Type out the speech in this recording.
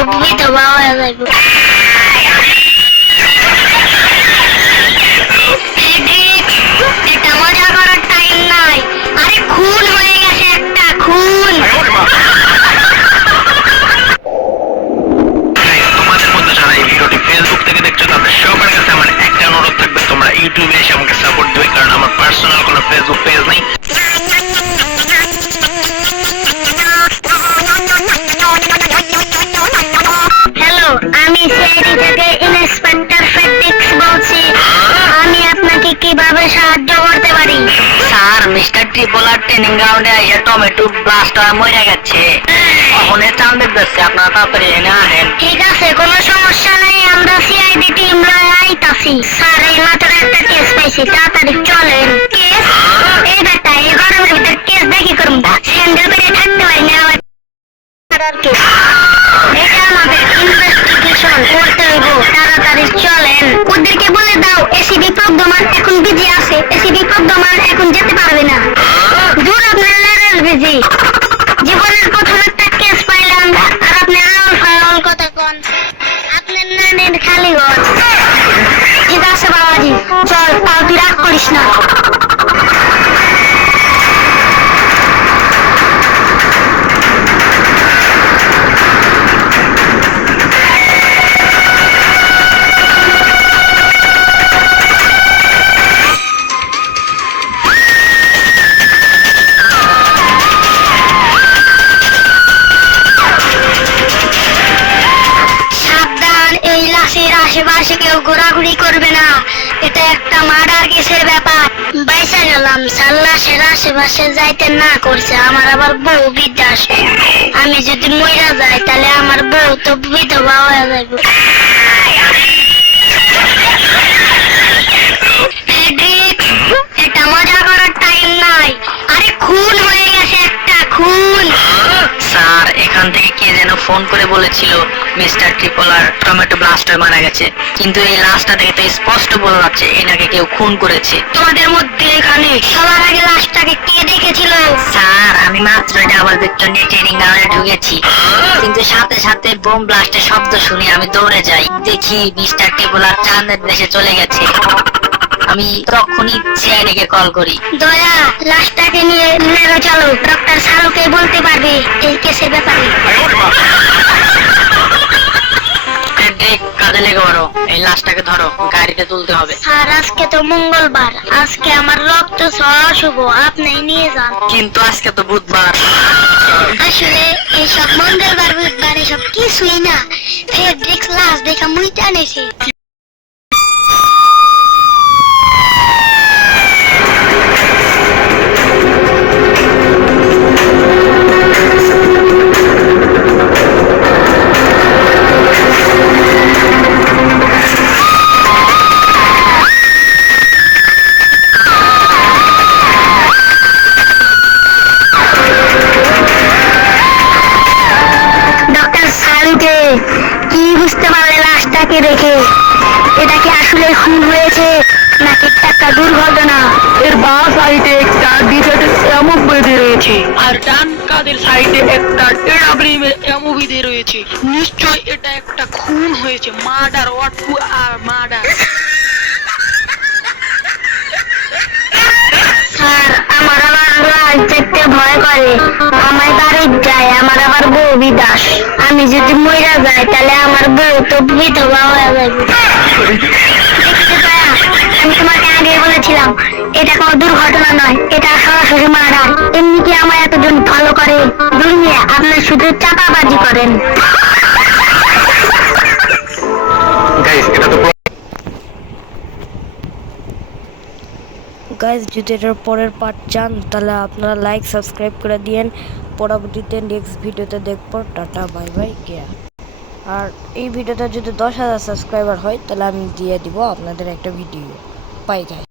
তো বিধবা হয়ে যাইব। এটা মজা করার টাইম নাই। আরে খুন হয়ে গেছে, একটা খুন। তোমাদের মধ্যে যারা এই ভিডিওটি ফেসবুক থেকে দেখছো তাদের সবার কাছে আমার একটা অনুরোধ থাকবে, তোমরা ইউটিউবে এসে আমাকে সাপোর্ট দেবে, কারণ আমার পার্সোনাল কোনো ফেসবুক পেজ নেই। হ্যালো, আমি সিআইডি থেকে ইন্সপেক্টর ফেডরিক্স বলছি। আমি আপনাকে কিভাবে সাহায্য করতে পারি? স্যার, মিস্টার ট্রিপলার ট্রেনিং গ্রাউন্ডে এসে টমেটো ব্লাস্ট হয়ে মরে গেছে। ওখানে চান্দের যাচ্ছে, আপনারা তাড়াতাড়ি এনে আনেন। ঠিক আছে, কোনো সমস্যা নাই, আমরা সিআইডি টিম আইতাছি। স্যার, এই মাত্র একটা কেস পাইছি, তাড়াতাড়ি চলেন। কেস? এই বেটা, এই গরমের ভিতরে কেস দেখি করুন, স্যান্ডেল পেরে থাকতে পারি না। আবার কেস, এটা আমাদের ইনভেস্টিগেশন করতে হইব, তাড়াতাড়ি চলেন। ওদেরকে বলে দাও এসিবি প্রদ্যমান এখন বিজি আছে, এসিবি প্রদ্যমান এখন যেতে পারবে না। দূর আপনার লেভেল বিজি। জীবনের প্রথম একটা কেস পাইলাম আর আপনি আউল ফাউল কথা কোন। আপনার নানের খালি ঘর। ঠিক আছে বাবাজি, চল, তাও তুই রাগ করিস না। আশেপাশে কেউ ঘোরাঘুরি করবে না, এটা একটা মার্ডার কেসের ব্যাপার। বাইসা গেলাম, সাল্লাশের আশেপাশে যাইতে না করছে। আমার আবার বউ বিদ্যাস, আমি যদি মইরা যাই তাহলে আমার বউ তো বিধবা হয়ে যাইব। এটা মজা করার টাইম নাই। আরে খুন হয়ে গেছে, একটা খুন। স্যার, এখান থেকে কে যেন ফোন করে বলেছিল মিস্টার ট্রিপলার টমেটো ব্লাস্ট হয়ে মারা গেছে, কিন্তু এই লাশটা দেখে তো স্পষ্ট বোঝা যাচ্ছে এনাকে কেউ খুন করেছে। তোমাদের মধ্যে এখানে সবার আগে লাশটাকে কে দেখেছিল? স্যার, আমি মাত্র ডাবল ভিক্টর নিয়ে ট্রেনিং গ্রাউন্ডে ঢুকেছি, কিন্তু সাথে সাথে বোম ব্লাস্টের শব্দ শুনে আমি দৌড়ে যাই। দেখি মিস্টার ট্রিপলার চাঁদের দেশে চলে গেছে। আমি তখনই সিআইডিকে কল করি। দয়া, লাশটাকে নিয়ে নেড়ে চলো, ডক্টর সারুকে বলতে পারবে এই কেসের ব্যাপারে। কাজে লেগে পড়ো, এই লাশটাকে ধরো, গাড়িতে তুলতে হবে। স্যার, আজকে তো মঙ্গলবার, আজকে আমার রক্ত শুভ, আপনি নিয়ে যান। কিন্তু আজকে তো বুধবার। আসলে এইসব মঙ্গলবার বুধবার এসব কিছুই না, ফেডরিক্স লাশ দেখা মুই টানেছি। কি বুঝতে পারলে লাশটাকে দেখে? এটা কি আসলে খুন হয়েছে নাকি একটা দুর্ঘটনা? এর বাঁ সাইডে একটা ডিজেটের এমো বেঁধে রয়েছে আর ডান কাঁধের সাইডে একটা টেরাব্রিমের এমো বেঁধে রয়েছে। নিশ্চয় এটা একটা খুন হয়েছে, মার্ডার আর মার্ডার। স্যার, আমার আবার লাশ দেখতে ভয় করে, আমার বাড়ি যায়, আমার আবার বউ বিদাস। আমি যদি মইরা যাই তাহলে আমার বউ তো বিধবা হয়ে যাবে। দেখতে দয়া, আমি তোমাকে আগে বলেছিলাম এটা কোনো দুর্ঘটনা নয়, এটা সরাসরি মার্ডার। এমনি কি আমার এতজন ফলো করে? দুনিয়া আপনার শুধু চাপাবাজি করেন। গাইজ, যদি এটার পরের পার্ট চান তাহলে আপনারা লাইক সাবস্ক্রাইব করে দিয়েন। পরবর্তীতে নেক্সট ভিডিওতে দেখবো। টাটা, বাই বাই, কেয়া। আর এই ভিডিওতে যদি 10,000 সাবস্ক্রাইবার হয় তাহলে আমি দিয়ে দিব আপনাদের একটা ভিডিও। By guys.